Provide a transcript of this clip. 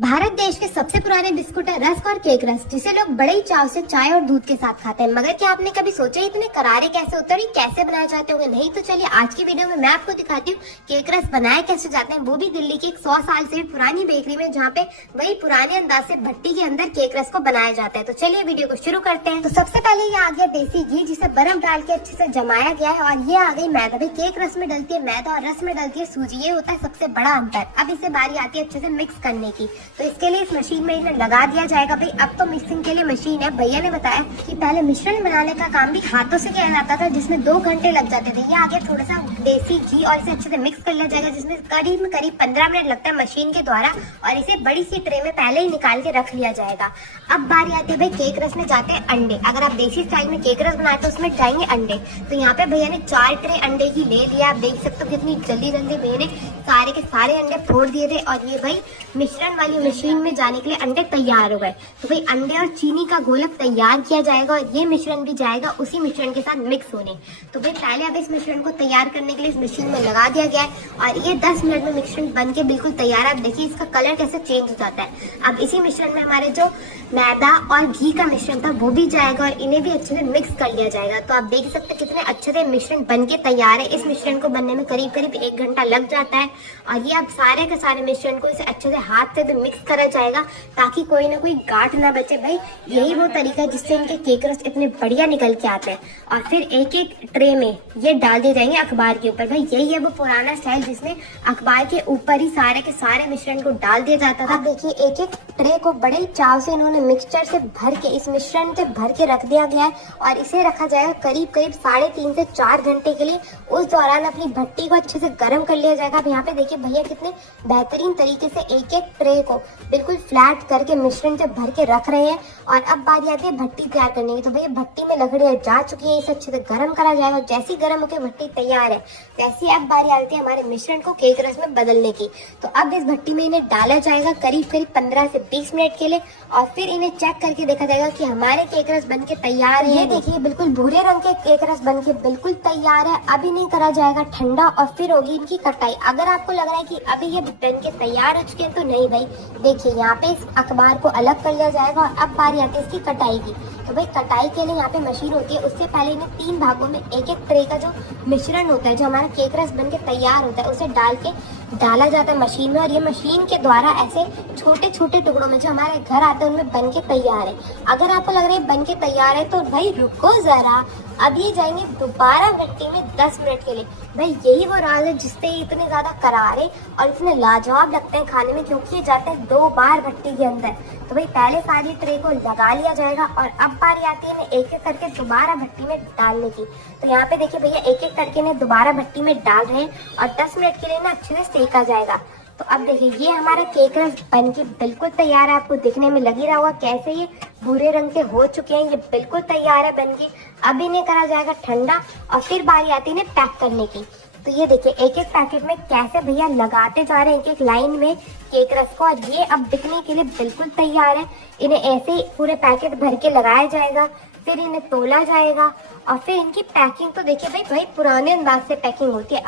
भारत देश के सबसे पुराने बिस्कुट है रस्क और केक रस्क, जिसे लोग बड़े ही चाव से चाय और दूध के साथ खाते हैं। मगर क्या आपने कभी सोचा इतने करारे कैसे होते हैं और कैसे बनाए जाते होंगे? नहीं तो चलिए आज की वीडियो में मैं आपको दिखाती हूँ केक रस्क बनाए कैसे जाते हैं, वो भी दिल्ली की एक 100 साल से पुरानी बेकरी में, जहाँ पे वही पुराने अंदाज से भट्टी के अंदर केक रस्क को बनाया जाता है। तो चलिए वीडियो को शुरू करते हैं। तो सबसे पहले ये आ गया देसी घी, जिसे बर्फ डाल के अच्छे से जमाया गया है, और ये आ गई मैदा। भाई केक रस्क में डलती है मैदा और रस्क में डलती है सूजी, ये होता है सबसे बड़ा अंतर। अब इसे बारी आती है अच्छे से मिक्स करने की, तो इसके लिए मशीन में इन्हें लगा दिया जाएगा। भाई अब तो मिक्सिंग के लिए मशीन है। भैया ने बताया कि पहले मिश्रण बनाने का काम भी हाथों से किया जाता था, जिसमें 2 घंटे लग जाते थे। ये आ गया थोड़ा सा देसी घी और इसे अच्छे से मिक्स कर लिया जाएगा, जिसमें करीब 15 मिनट लगता है मशीन के द्वारा, और इसे बड़ी सी ट्रे में पहले ही निकाल के रख लिया जाएगा। अब बारी आती है भाई केक रस में जाते हैं अंडे। अगर आप देसी स्टाइल में केक रस बनाए तो उसमें जाएंगे अंडे। तो यहाँ पे भैया ने 4 ट्रे अंडे की ले लिया। आप देख सकते हो कितनी जल्दी जल्दी भैया ने सारे के सारे अंडे फोड़ दिए थे, और ये भाई मिश्रण वाली मशीन में जाने के लिए अंडे तैयार हो गए। तो भाई अंडे और चीनी का घोलक तैयार किया जाएगा, और ये मिश्रण भी जाएगा उसी मिश्रण के साथ मिक्स होने। तो भाई पहले अब इस मिश्रण को तैयार करने के लिए इस मशीन में लगा दिया गया है, और ये 10 मिनट में मिश्रण बन के बिल्कुल तैयार है। आप देखिए इसका कलर कैसे चेंज हो जाता है। अब इसी मिश्रण में हमारे जो मैदा और घी का मिश्रण था वो भी जाएगा, और इन्हें भी अच्छे से मिक्स कर लिया जाएगा। तो आप देख सकते हैं कितने अच्छे से मिश्रण बन के तैयार है। इस मिश्रण को बनने में करीब 1 घंटा लग जाता है, और ये अब सारे के सारे मिश्रण को इसे अच्छे से हाथ से भी मिक्स करा जाएगा, ताकि कोई ना कोई गांठ ना बचे। भाई यही वो तरीका है जिससे इनके केक रस इतने बढ़िया निकल के आते हैं। और फिर एक एक ट्रे में ये डाल दिए जाएंगे अखबार के ऊपर। भाई यही है वो पुराना स्टाइल जिसमें अखबार के ऊपर ही सारे के सारे मिश्रण को डाल दिया जाता था। देखिए एक एक ट्रे को बड़े ही चाव से इन्होंने मिक्सचर से भर के, इस मिश्रण से भर के रख दिया गया है, और इसे रखा जाएगा करीब 3.5 से 4 घंटे के लिए। उस दौरान अपनी भट्टी को अच्छे से गर्म कर लिया जाएगा। अब यहाँ पे देखिए भैया कितने बेहतरीन तरीके से एक एक ट्रे को बिल्कुल फ्लैट करके मिश्रण से भर के रख रहे हैं। और अब बारी आती है भट्टी तैयार करने की। तो भैया भट्टी में लकड़ियाँ जा चुकी है, इसे अच्छे से गर्म करा जाएगा। जैसी गर्म होकर भट्टी तैयार है, वैसी अब बारी आती है हमारे मिश्रण को केक रस में बदलने की। तो अब इस भट्टी में इन्हें डाला जाएगा करीब 15 से 20 मिनट के लिए, और फिर इन्हें चेक करके देखा जाएगा कि हमारे केक रस बन के तैयार है। ये देखिए बिल्कुल भूरे रंग के केक रस बन के बिल्कुल तैयार है। अब इन्हें करा जाएगा ठंडा, और फिर होगी इनकी कटाई। अगर आपको लग रहा है कि अभी ये बन के तैयार हो चुके हैं, तो नहीं भाई, देखिए यहाँ पे इस अखबार को अलग कर लिया जाएगा, और अब बारी आती है इसकी कटाई की। तो भाई कटाई के लिए यहाँ पे मशीन होती है। उससे पहले इन्हें 3 भागों में एक एक ट्रे का जो मिश्रण होता है, जो हमारा केक रस बन के तैयार होता है, उसे डाला जाता है मशीन में, और ये मशीन के द्वारा ऐसे छोटे छोटे टुकड़ों में जो हमारे घर आते हैं उनमें बन के तैयार है। अगर आपको लग रहा है बन के तैयार है, तो भाई रुको जरा, अब ये जाएंगे दोबारा भट्टी में 10 मिनट के लिए। भाई यही वो राज है जिससे इतने ज्यादा करारे और इतने लाजवाब लगते हैं खाने में, क्योंकि ये जाते हैं 2 बार भट्टी के अंदर। तो भाई पहले सारी ट्रे को लगा लिया जाएगा, और अब बारी आती है एक एक करके दोबारा भट्टी में डालने की। तो यहाँ पे देखिए भैया एक एक करके ने दोबारा भट्टी में डाल रहे हैं, और 10 मिनट के लिए ना अच्छे से सेका जाएगा। तो अब देखिए ये हमारा केक रस बन के बिल्कुल तैयार है। आपको दिखने में लग ही रहा होगा कैसे ये भूरे रंग के हो चुके हैं। ये बिल्कुल तैयार है बन के। अब इन्हें करा जाएगा ठंडा, और फिर बारी आती है पैक करने की। तो ये देखिए एक एक पैकेट में कैसे भैया लगाते जा रहे हैं एक एक लाइन में केक रस को, और ये अब बिकने के लिए बिल्कुल तैयार है। इन्हें ऐसे ही पूरे पैकेट भर के लगाया जाएगा, फिर इन्हें तोला जाएगा, और फिर इनकी पैकिंग तो देखिए भाई पुराने अंदाज से पैकिंग होती है।